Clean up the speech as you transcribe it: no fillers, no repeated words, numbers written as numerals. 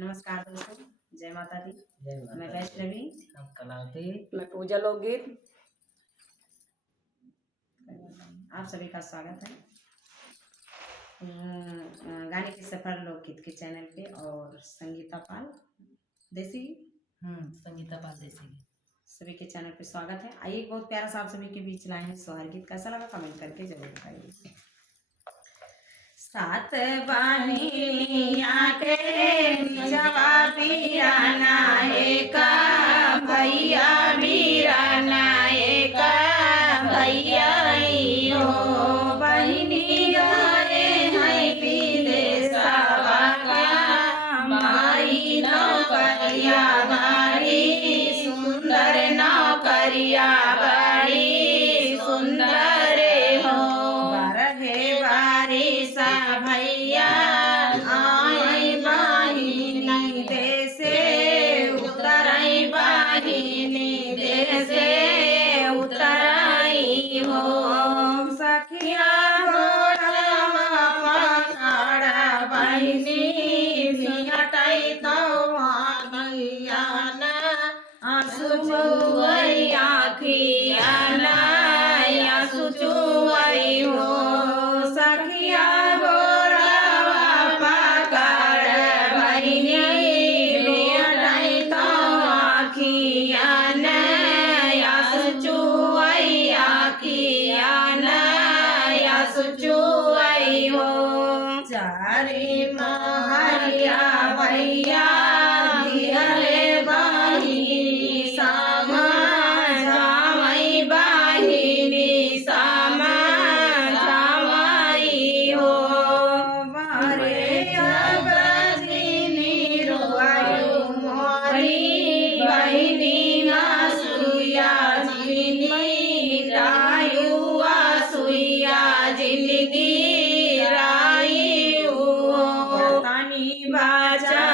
नमस्कार दोस्तों, जय माता दी। जय माता मैं दी। वैष्णवी। हम कलावती। मैं पूजा लोकगीत। आप सभी का स्वागत है गाने के सफर लोकगीत के चैनल पे। और संगीता पाल देसी संगीता पाल देसी सभी के चैनल पे स्वागत है। आइए, एक बहुत प्यारा सा आप सभी के बीच लाए हैं सोहर गीत। कैसा लगा कमेंट करके जरूर बताइए। सात बहिनिया के जवाबियाना एक भैया बीराना एक भैया हो बहिनी घरे है विदेशवा का माई नौकरिया बड़ी सुंदर नौकरिया बड़ी सुंदर हो बरहे बारिशा भैया आई बहिनी देसे उतरई बहिनी देसे उतरई हो सखिया घोड़वा पकड़ बहिनी हटई तो आखिया न आंसू चुवई आखिया न आंसू चुवई हो सखिया घोड़वा पकड़ बहिनी हटई तो आखिया न आंसू चुवई आखिया न आंसू चुवई हो चारी महरिया भैया दिहले बहिनी सामा जामई बहिनी सामा जामई हो मारे बजनी रोआयु मोरी बहिनी मासुया जिनी रायु आसुया जिंदगी रायु तानी बाजा